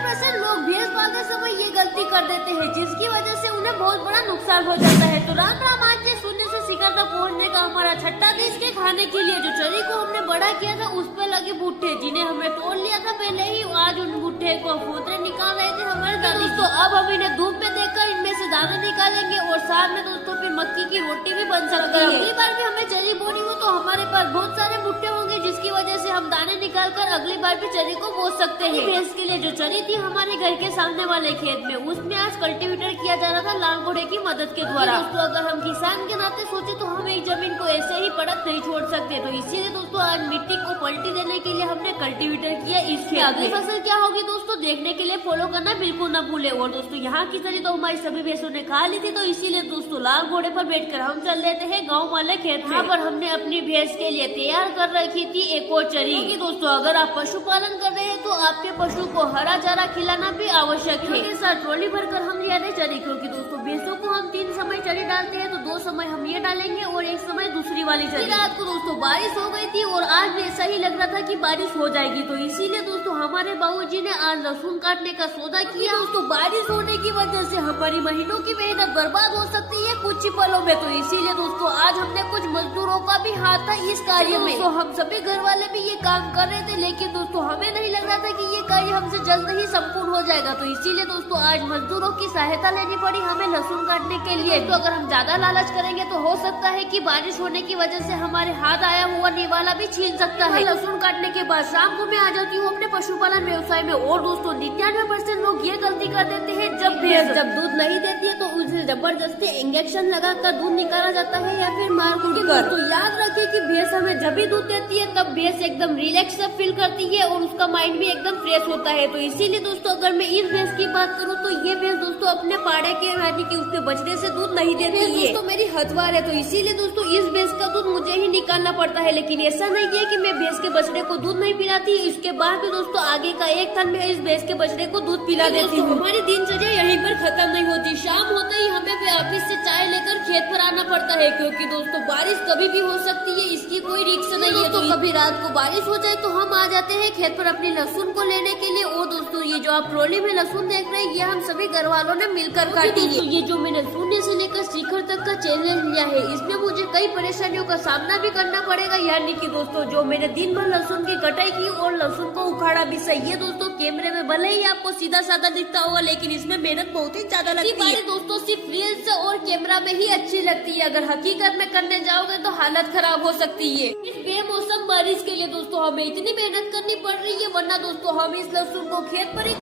99% लोग भैंस पालते समय ये गलती कर देते हैं, जिसकी वजह से उन्हें बहुत बड़ा नुकसान हो जाता है। तो राम राम, आज ये शून्य से शिखर तक पहुंचने का हमारा छठा दिन। इसके खाने के लिए जो चरी को हमने बड़ा किया था उस पर लगे भुट्टे, जिन्हें हमने तोड़ लिया था पहले ही, आज उन भुट्टे को फोतरे निकाल रहे थे हमारे दादी। तो अब हम इन्हें धूप में देखकर इनमें से दाने निकालेंगे और साथ में दोस्तों फिर मक्की की रोटी भी बन सकती है। अगली बार भी हमें चरी बोनी हो तो हमारे पास बहुत सारे भुट्टे होंगे, जिसकी वजह से हम दाने निकाल कर अगली बार भी चरी को बो सकते हैं। भैंस के लिए जो चरी थी हमारे घर के सामने वाले खेत में, उसमें आज कल्टीवेटर किया जा रहा था लाल घोड़े की मदद के द्वारा। दोस्तों अगर हम किसान के नाते सोचे तो हम एक जमीन को ऐसे ही पड़क नहीं छोड़ सकते, तो इसीलिए दोस्तों आज मिट्टी को पलटी देने के लिए हमने कल्टीवेटर किया। इसकी अगली फसल क्या होगी दोस्तों, देखने के लिए फॉलो करना बिल्कुल न भूले। और दोस्तों यहाँ की चरी तो हमारी सभी भैंसों ने खा ली थी, तो इसीलिए दोस्तों लाल घोड़े पर बैठकर हम चल देते हैं गाँव वाले खेत में। यहाँ पर हमने अपनी भैंस के लिए तैयार कर रखी थी एक और चरी। क्योंकि दोस्तों अगर आप पशुपालन कर रहे हैं तो आपके पशु को हरा चारा खिलाना भी आवश्यक है। इसके साथ ट्रॉली भरकर हम ले आते चरी, क्योंकि दोस्तों भैंसों को हम 3 समय चरी डालते हैं, तो 2 समय हम ये डालेंगे और 1 समय दूसरी वाली चरी। रात को दोस्तों बारिश हो गई थी और आज भी ऐसा ही लग रहा था कि बारिश हो जाएगी, तो इसीलिए दोस्तों हमारे बाबूजी ने आज लहसुन काटने का सौदा किया। दोस्तों बारिश होने की वजह से हमारी महीनों की मेहनत बर्बाद हो सकती है कुछ ही पलों में, तो इसीलिए दोस्तों आज हमने कुछ मजदूरों का भी हाथ था इस कार्य में। तो हम सभी घर वाले भी ये काम कर रहे थे, लेकिन दोस्तों हमें नहीं लग रहा था कि ये कार्य हमसे जल्द ही संपूर्ण हो जाएगा, तो इसीलिए दोस्तों आज मजदूरों की सहायता लेनी पड़ी हमें लहसुन काटने के लिए। तो अगर हम ज्यादा लालच करेंगे तो हो सकता है कि बारिश होने की वजह से हमारे हाथ आया हुआ निवाला भी छीन सकता है। लहसुन काटने के बाद शाम को मैं आ जाती हूँ अपने पशुपालन व्यवसाय में। और दोस्तों 99% लोग ये गलती कर देते हैं, जब दूध नहीं देती है तो उसे जबरदस्ती इंजेक्शन लगाकर दूध निकाला जाता है या फिर मार कूट कर। तो याद रखिए कि भैंस हमें जब भी दूध देती है तब भैंस एकदम रिलैक्स फील करती है और उसका माइंड भी एकदम फ्रेश होता है। तो इसीलिए दोस्तों अगर मैं इस भैंस की बात करूँ तो ये भैंस दोस्तों अपने पाड़े के यानी कि उसके बछड़े से दूध नहीं देती है। दोस्तों मेरी हथवार है, तो इसीलिए दोस्तों इस भैंस का दूध मुझे ही निकालना पड़ता है। लेकिन ऐसा नहीं है कि मैं भैंस के बछड़े को दूध नहीं पिलाती, इसके बाद भी दोस्तों आगे का एक थन में इस भैंस के बछड़े को दूध पिला देती हूँ। हमारी दिनचर्या यहीं पर खत्म नहीं होती, शाम होते ही हमें ऑफिस से चाय लेकर खेत पर आना पड़ता है, क्योंकि दोस्तों बारिश कभी भी हो सकती है, इसकी कोई रिस्क नहीं है। तो कभी रात को बारिश हो जाए तो हम आ जाते हैं खेत पर अपनी लहसुन को लेने के लिए। और दोस्तों ये जो आप ट्रॉली में लहसुन देख रहे हैं ये हम सभी घर वालों ने मिलकर काटी है। ये जो मैंने शून्य से लेकर शिखर तक का चैलेंज लिया है, इसमें मुझे कई परेशानियों का सामना भी करना पड़ेगा। यानी कि दोस्तों जो मैंने दिन भर लहसुन की कटाई की और लहसुन को उखाड़ा भी सही है दोस्तों, कैमरे में भले ही आपको सीधा साधा दिखता होगा, लेकिन इसमें मेहनत बहुत ही ज्यादा लगती है। दोस्तों सिर्फ रील्स और कैमरा में ही अच्छी लगती है, अगर हकीकत में करने जाओगे तो हालत खराब हो सकती है। इस बेमौसम बारिश के लिए दोस्तों हमें इतनी मेहनत करनी पड़ रही है, वरना दोस्तों हम इस लहसुन को खेत पर ही